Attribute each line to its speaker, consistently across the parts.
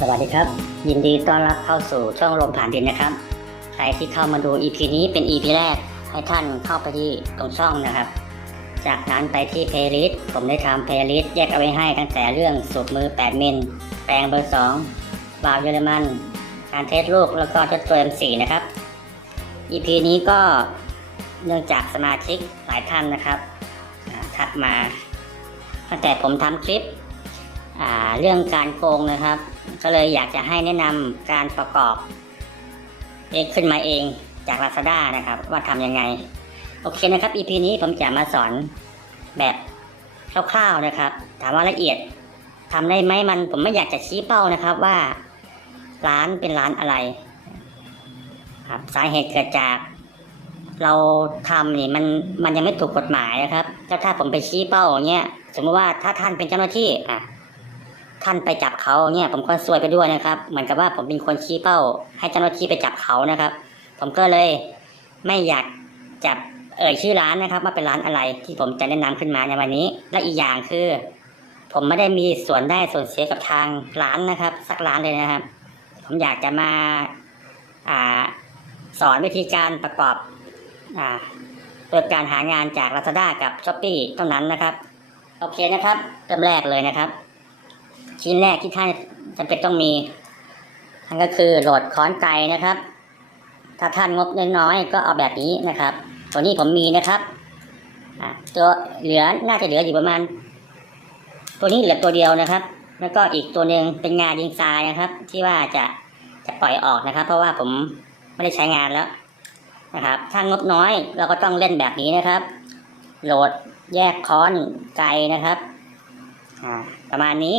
Speaker 1: สวัสดีครับ ยินดีต้อนรับเข้าสู่ช่องลมผ่านดินนะครับ ใครที่เข้ามาดู EP นี้เป็น EP แรก ให้ท่านเข้าไปที่ตรงช่องนะครับ จากนั้นไปที่เพลย์ลิสต์ผมได้ทำเพลย์ลิสต์แยกเอาไว้ให้ตั้งแต่เรื่องสูบมือ 8 มิลแปลงเบอร์2วาวเยอรมัน การเทสลูกแล้วก็ทดตัว M4 นะครับ EP นี้ก็เนื่องจากสมาชิกหลายท่านนะครับทักมาตั้งแต่ผมทำคลิปเรื่องการโกงนะครับ ก็เลยอยากจะให้แนะนำการประกอบเองขึ้นมาเองจาก Lazada นะครับ ว่าทำยังไง โอเคนะครับ EP นี้ผมจะมาสอนแบบคร่าวๆนะครับ ถามว่าละเอียดทำได้ไหมมันผมไม่อยากจะชี้เป้านะครับว่าร้านเป็นร้านอะไรครับสาเหตุเกิดจาก เราทำนี่มันมันยังไม่ถูกกฎหมายนะครับ ถ้าผมไปชี้เป้าอย่างเงี้ยสมมติว่าถ้าท่านเป็นเจ้าหน้าที่อะ ท่านไปจับเขาเนี่ยผมก็ซวยไปด้วยนะครับ เหมือนกับว่าผมเป็นคนชี้เป้า ให้เจ้าหน้าที่ไปจับเขานะครับ ผมก็เลยไม่อยากจับเอ่ยชื่อร้านนะครับ ว่าเป็นร้านอะไรที่ผมจะแนะนำขึ้นมาในวันนี้ และอีกอย่างคือ ผมไม่ได้มีส่วนได้ส่วนเสียกับทางร้านนะครับ สักร้านเลยนะครับ ผมอยากจะมาอ่าสอนวิธีการประกอบอ่าโดยการหางานจาก Lazada กับ s h อ p e e เท่านั้นนะครับ โอเคนะครับเริ่มแรกเลยนะครับ ชิ้นแรกที่ท่านจำเป็นต้องมีนั่นก็คือโหลดค้อนไกนะครับ ถ้าท่านงบน้อยๆก็เอาแบบนี้นะครับ ตัวนี้ผมมีนะครับอะตัวเหลือน่าจะเหลืออยู่ประมาณ ตัวนี้เหลือตัวเดียวนะครับ แล้วก็อีกตัวหนึ่งเป็นงานยิงทรายนะครับ ที่ว่าจะจะปล่อยออกนะครับ เพราะว่าผมไม่ได้ใช้งานแล้วนะครับ ถ้างบน้อยเราก็ต้องเล่นแบบนี้นะครับ โหลดแยกค้อนไกนะครับอ่าประมาณนี้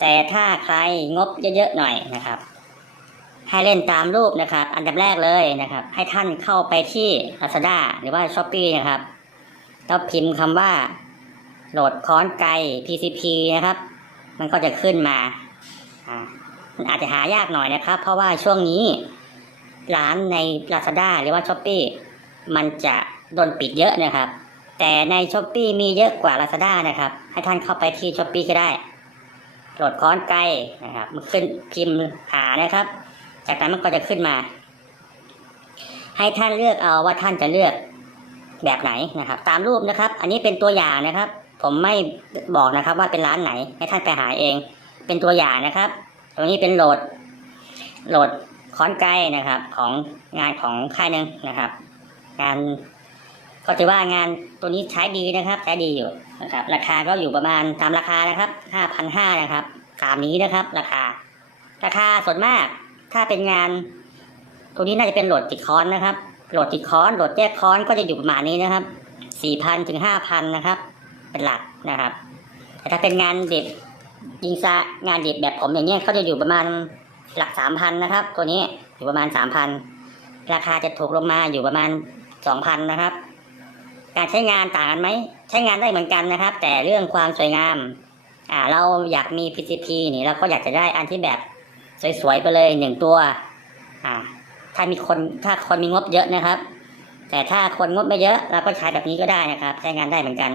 Speaker 1: แต่ถ้าใครงบเยอะๆหน่อยนะครับ ให้เล่นตามรูปนะครับ อันดับแรกเลยนะครับ ให้ท่านเข้าไปที่ Lazada หรือว่า s h อ p e e นะครับแล้วพิมพ์คำว่า โหลดค้อนไก PCP นะครับ มันก็จะขึ้นมาอามันอาจจะหายากหน่อยนะครับ เพราะว่าช่วงนี้ ร้านใน Lazada หรือว่า s h อ p e e มันจะโดนปิดเยอะนะครับ แต่ใน s h อ p e e มีเยอะกว่า Lazada นะครับ ให้ท่านเข้าไปที่ s h อ p e e ก็ได้ โหลดค้อนไกลนะครับ มันขึ้นพิมพ์หานะครับ จากนั้นมันก็จะขึ้นมา ให้ท่านเลือกเอาว่าท่านจะเลือกแบบไหนนะครับ ตามรูปนะครับ อันนี้เป็นตัวอย่างนะครับ ผมไม่บอกนะครับว่าเป็นร้านไหน ให้ท่านไปหาเอง เป็นตัวอย่างนะครับตรงนี้เป็นโหลด โหลดค้อนไกลนะครับ ของงานของค่ายหนึ่งนะครับ งาน ก็ถือว่างานตัวนี้ใช้ดีนะครับ ใช้ดีอยู่นะครับ ราคาก็อยู่ประมาณตามราคานะครับห้าพันห้านะครับตามนี้นะครับ ราคา ราคาส่วนมาก ถ้าเป็นงาน ตัวนี้น่าจะเป็นโหลดติดค้อนนะครับโหลดติดค้อนโหลดแยกค้อนก็จะอยู่ประมาณนี้นะครับสี่พันถึงห้าพันนะครับ เป็นหลักนะครับ แต่ถ้าเป็นงานเด็บยิงซางานเด็บแบบผมอย่างเงี้ยเขาจะอยู่ประมาณหลักสามพันนะครับ ตัวนี้อยู่ประมาณสามพันราคาจะถูกลงมาอยู่ประมาณสองพันนะครับ การใช้งานต่างกันไหมใช้งานได้เหมือนกันนะครับ แต่เรื่องความสวยงามอ่าเราอยากมี PCP นี่เราก็อยากจะได้อันที่แบบสวยๆไปเลยหนึ่งตัวอ่าถ้ามีคนถ้าคนมีงบเยอะนะครับ แต่ถ้าคนงบไม่เยอะเราก็ใช้แบบนี้ก็ได้นะครับ ใช้งานได้เหมือนกัน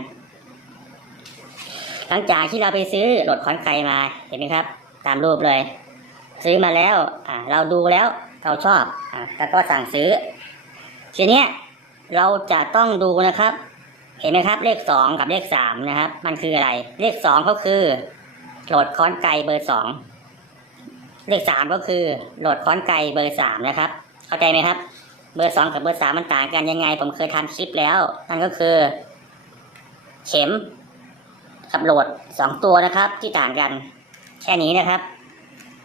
Speaker 1: หลังจากที่เราไปซื้อรถคอนไกมาเห็นไหมครับ ตามรูปเลย ซื้อมาแล้วอ่าเราดูแล้วเราชอบอ่าแล้วก็สั่งซื้อ ทีเนี้ย เราจะต้องดูนะครับ เห็นไหมครับ เลขสองกับเลขสามนะครับ มันคืออะไร เลขสองก็คือโหลดค้อนไกเบอร์สองเลขสามก็คือโหลดค้อนไกเบอร์สามนะครับ เข้าใจไหมครับ เบอร์สองกับเบอร์สามมันต่างกันยังไง ผมเคยทำคลิปแล้ว นั่นก็คือ เข็มกับโหลดสองตัวนะครับ ที่ต่างกัน แค่นี้นะครับ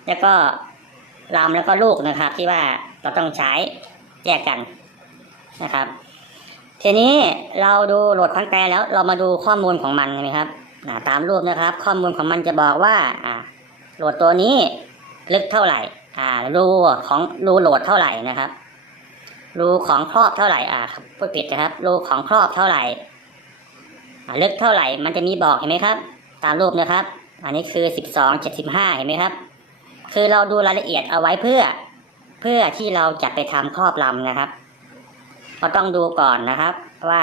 Speaker 1: แล้วก็ลำแล้วก็ลูกนะครับ ที่ว่าเราต้องใช้แยกกันนะครับ ทีนี้เราดูโหลดคอนแกรแล้วเรามาดูข้อมูลของมันใช่ไหมครับาตามรูปนะครับ ข้อมูลของมันจะบอกว่าโหลดตัวนี้ลึกเท่าไหร่ อ่า รูของรูโหลดเท่าไหร่นะครับ รูของครอบเท่าไหร่ อ่าพูดผิดนะครับ รูของครอบเท่าไหร่ลึกเท่าไหร่ มันจะมีบอกเห็นไหมครับ ตามรูปนะครับ อันนี้คือสิบสองเจ็ดสิบห้าเห็นไหมครับ คือเราดูรายละเอียดเอาไว้เพื่อ เพื่อที่เราจะไปทำครอบลำนะครับ เราต้องดูก่อนนะครับ ว่า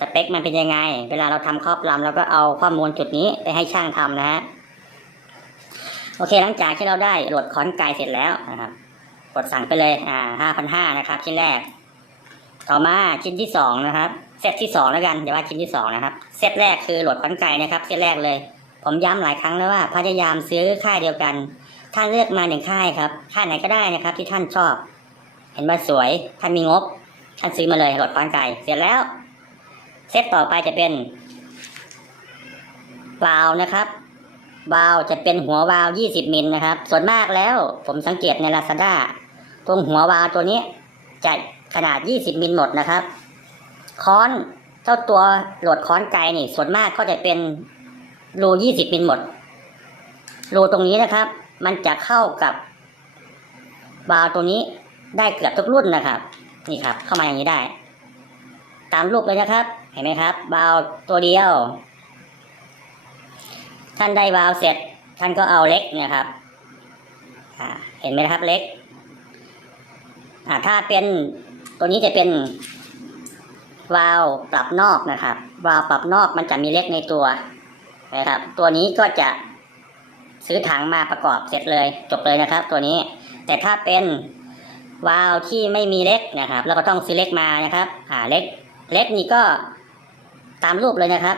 Speaker 1: สเปคมันเป็นยังไง เวลาเราทำครอบลำเราก็เอาข้อมูลจุดนี้ไปให้ช่างทำนะฮะโอเคหลังจากที่เราได้โหลดคอนไกเสร็จแล้วนะครับกดสั่งไปเลยอ่าห้าพันห้านะครับชิ้นแรก ต่อมาชิ้นที่สองนะครับเซตที่สองแล้วกันเดี๋ยวว่าชิ้นที่สองนะครับเซตแรกคือโหลดคอนไกนะครับเซตแรกเลย ผมย้ำหลายครั้งแล้วว่าพยายามซื้อค่ายเดียวกันถ้านเลือกมาหนึ่งค่ายครับค่ายไหนก็ได้นะครับ ที่ท่านชอบ เห็นว่าสวยท่านมีงบ ท่านซื้อมาเลยโหลดคอนไก่เสร็จแล้ว เซตต่อไปจะเป็นวาล์วนะครับวาล์วจะเป็นหัววาล์ว20 มิลนะครับ ส่วนมากแล้ว ผมสังเกตใน Lazada ตรงหัววาล์วตัวนี้จะขนาด 20 มิลหมดนะครับ ค้อนเจ้าตัวโหลดค้อนไกลนี่ ส่วนมากก็จะเป็นรู20 มิลหมด รูตรงนี้นะครับ มันจะเข้ากับวาล์วตัวนี้ได้เกือบทุกรุ่นนะครับ นี่ครับ เข้ามาอย่างนี้ได้ ตามรูปเลยนะครับ เห็นไหมครับวาล์วตัวเดียว ท่านได้วาล์วเสร็จ ท่านก็เอาเล็กนะครับเห็นไหมครับเล็กถ้าเป็นตัวนี้จะเป็นวาลปรับนอกนะครับวาลปรับนอกมันจะมีเล็กในตัวนะครับ ตัวนี้ก็จะซื้อถังมาประกอบเสร็จเลย จบเลยนะครับ ตัวนี้ แต่ถ้าเป็น วาล์วที่ไม่มีเล็กนะครับ เราก็ต้องซื้อเล็กมานะครับอ่าเล็กเล็กนี่ก็ตามรูปเลยนะครับ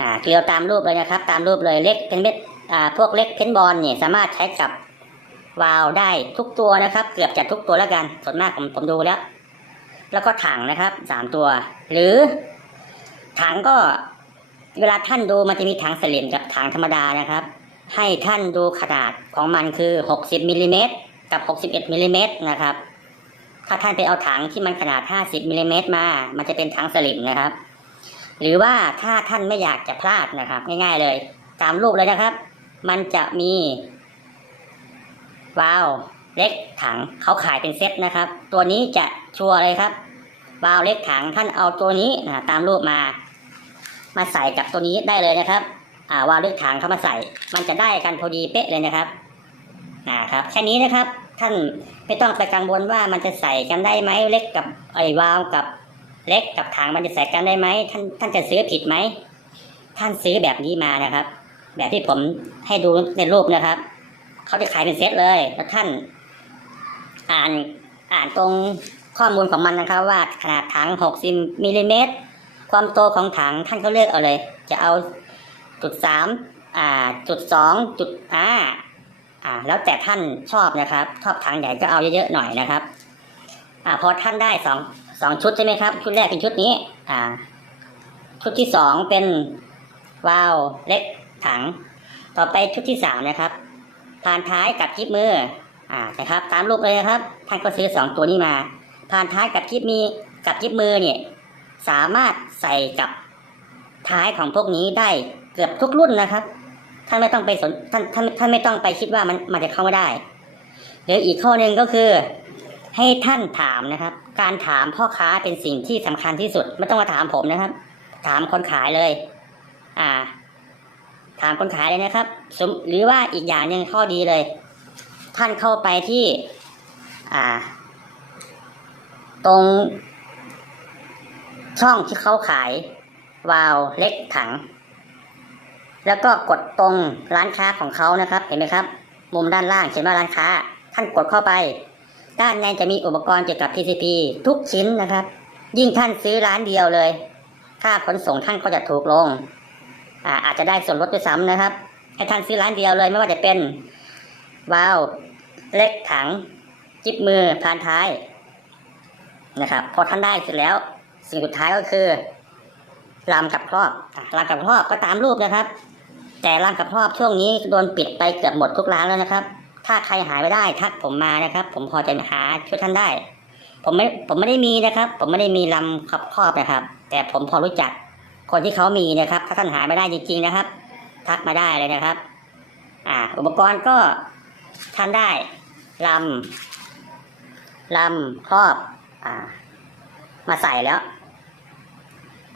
Speaker 1: อ่าเกลียวตามรูปเลยนะครับ ตามรูปเลยเล็กเป็นเม็ดอ่าพวกเล็กเพนบอลเนี่ยสามารถใช้กับวาล์วได้ทุกตัวนะครับ เกือบจะทุกตัวแล้วกันส่วนมากผมผมดูแล้ว แล้วก็ถังนะครับสามตัว หรือ ถังก็เวลาท่านดูมันจะมีถังสลิมกับถังธรรมดานะครับ ให้ท่านดูขนาดของมันคือ 60มิลลิเมตร กับ 61มิลลิเมตรนะครับ ถ้าท่านไปเอาถังที่มันขนาด 50มิลลิเมตรมา มันจะเป็นถังสลิมนะครับ หรือว่าถ้าท่านไม่อยากจะพลาดนะครับ ง่ายๆเลย ตามรูปเลยนะครับ มันจะมีวาล์วเล็กถังเขาขายเป็นเซตนะครับ ตัวนี้จะชัวร์เลยครับวาล์วเล็กถังท่านเอาตัวนี้นะตามรูปมา มาใส่กับตัวนี้ได้เลยนะครับ อ่าวาล์วเล็กถังเข้ามาใส่ มันจะได้กันพอดีเป๊ะเลยนะครับ่าครับแค่นี้นะครับท่านไม่ต้องไปกังวลว่ามันจะใส่กันได้ไหมเล็กกับไอ้วาล์วกับเล็กกับถังมันจะใส่กันได้ไหมท่านท่านจะซื้อผิดไหมท่านซื้อแบบนี้มานะครับ แบบที่ผมให้ดูในรูปนะครับเขาจะขายเป็นเซตเลยแล้วท่าน อ่านอ่านตรงข้อมูลของมันนะครับ ว่าขนาดถัง60มิลลิเมตรความโตของถังท่านก็เลือกเอาเลย จะเอาจุดสามอ่าจุดสองจุดอ่า อ่าแล้วแต่ท่านชอบนะครับ ชอบถังใหญ่ก็เอาเยอะๆหน่อยนะครับ อ่าพอท่านได้สองสองชุดใช่ไหมครับ ชุดแรกเป็นชุดนี้ อ่า ชุดที่สองเป็นวาล์วเล็กถัง ต่อไปชุดที่สามนะครับผ่านท้ายกับคลิปมือ อ่านะครับ ตามรูปเลยนะครับ ท่านก็ซื้อสองตัวนี้มาผ่านท้ายกับคลิปมีกับคลิปมือเนี่ยสามารถใส่กับท้ายของพวกนี้ได้เกือบทุกรุ่นนะครับ ท่านไม่ต้องไปสนท่านท่านท่านไม่ต้องไปคิดว่ามันมันจะเข้าไม่ได้ หรืออีกข้อหนึ่งก็คือ ให้ท่านถามนะครับ การถามพ่อค้าเป็นสิ่งที่สำคัญที่สุด ไม่ต้องมาถามผมนะครับ ถามคนขายเลย อ่า ถามคนขายเลยนะครับสมหรือว่าอีกอย่างหนึ่งข้อดีเลย ท่านเข้าไปที่ อ่า ตรง ช่องที่เขาขายวาล์วเล็กถัง แล้วก็กดตรงร้านค้าของเขานะครับ เห็นไหมครับ มุมด้านล่างเขียนว่าร้านค้า ท่านกดเข้าไป ด้านในจะมีอุปกรณ์เกี่ยวกับ TCP ทุกชิ้นนะครับ ยิ่งท่านซื้อร้านเดียวเลย ค่าขนส่งท่านก็จะถูกลงอาอาจจะได้ส่วนลดด้วยซ้ำนะครับ ให้ท่านซื้อร้านเดียวเลยไม่ว่าจะเป็นวาล์วเล็กถัง จิบมือพานท้ายนะครับ พอท่านได้เสร็จแล้ว สิ่งสุดท้ายก็คือรามกับครอบอะรามกับครอบก็ตามรูปนะครับ แต่รามกับครอบช่วงนี้โดนปิดไปเกือบหมดทุกร้านแล้วนะครับ ถ้าใครหาไม่ได้ทักผมมานะครับ ผมพอจะหาช่วยท่านได้ ผมไม่ผมไม่ได้มีนะครับ ผมไม่ได้มีลำขับครอบนะครับ แต่ผมพอรู้จักคนที่เขามีนะครับ ถ้าท่านหาไม่ได้จริง ๆนะครับ ทักมาได้เลยนะครับ อ่า อุปกรณ์ก็ท่านได้ลำลำครอบ อ่า มาใส่แล้ว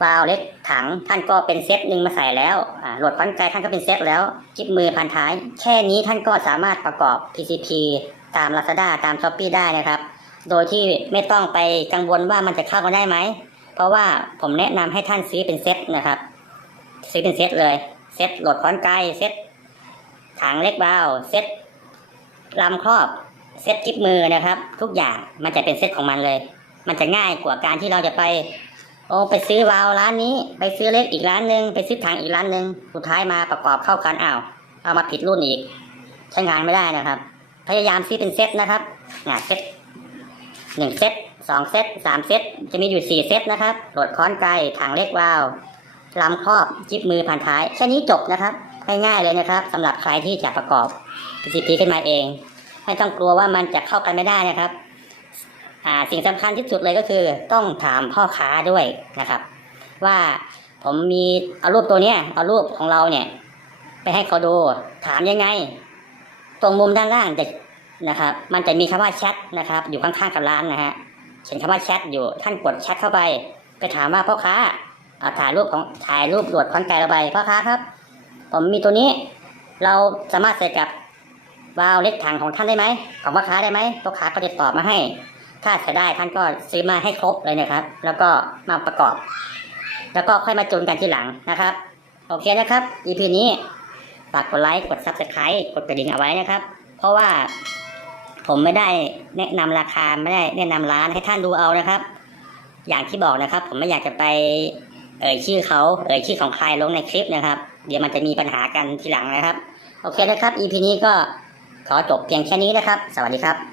Speaker 1: วาล์วเล็กถังท่านก็เป็นเซตหนึ่งมาใส่แล้วโหลดพันไกลท่านก็เป็นเซตแล้วจิบมือพันท้าย แค่นี้ท่านก็สามารถประกอบ PCP ตาม Lazada ตาม s h อ p e e ได้นะครับ โดยที่ไม่ต้องไปกังวลว่ามันจะเข้ากันได้ไหม เพราะว่าผมแนะนำให้ท่านซื้อเป็นเซตนะครับ ซื้อเป็นเซตเลย เซตโหลดคอนไกลเซตถังเล็กเบาเซตลำครอบเซตกิ๊บมือนะครับ ทุกอย่างมันจะเป็นเซตของมันเลย มันจะง่ายกว่าการที่เราจะไป โอ้ไปซื้อวาล์วร้านนี้ ไปซื้อเล็กอีกร้านหนึ่งไปซื้อถังอีกร้านหนึ่งสุดท้ายมาประกอบเข้ากันอ้าวเอามาผิดรุ่นอีก ใช้งานไม่ได้นะครับ พยายามซื้อเป็นเซตนะครับเนี่ยเซตหนึ่งเซตสองเซตสามเซตจะมีอยู่สี่เซตนะครับโหลดค้อนไกลถังเล็กวาล์วลำครอบจิบมือพันท้ายแค่นี้จบนะครับง่ายๆเลยนะครับสำหรับใครที่จะประกอบ PCP ขึ้นมาเอง ไม่ต้องกลัวว่ามันจะเข้ากันไม่ได้นะครับ สิ่งสำคัญที่สุดเลยก็คือ ต้องถามพ่อค้าด้วยนะครับ ว่าผมมีเอารูปตัวเนี้ยเอารูปของเราเนี่ย ไปให้เขาดูถามยังไง ตรงมุมด้านล่างจะนะครับ มันจะมีคำว่าแชทนะครับ อยู่ข้างๆกับร้านนะฮะเขียนคำว่าแชทอยู่ท่านกดแชทเข้าไป ไปถามว่าพ่อค้าเอาถ่ายรูปของถ่ายรูปหลวดคอนไกระบายพ่อค้าครับ ผมมีตัวนี้ เราสามารถใส่กับวาล์วเล็กถังของท่านได้ไหมของพ่อค้าได้ไหมพ่อค้าก็จะตอบมาให้ ถ้าใช้ได้ท่านก็ซื้อมาให้ครบเลยนะครับ แล้วก็มาประกอบ แล้วก็ค่อยมาจูนกันทีหลังนะครับ โอเคนะครับ EP นี้ฝากกดไลค์กด Subscribe กดกระดิ่งเอาไว้นะครับ เพราะว่าผมไม่ได้แนะนำราคาไม่ได้แนะนำร้านให้ท่านดูเอานะครับ อย่างที่บอกนะครับ ผมไม่อยากจะไปเอ่ยชื่อเขาเอ่ยชื่อของใครลงในคลิปนะครับ เดี๋ยวมันจะมีปัญหากันทีหลังนะครับ โอเคนะครับ EP นี้ก็ขอจบเพียงแค่นี้นะครับ สวัสดีครับ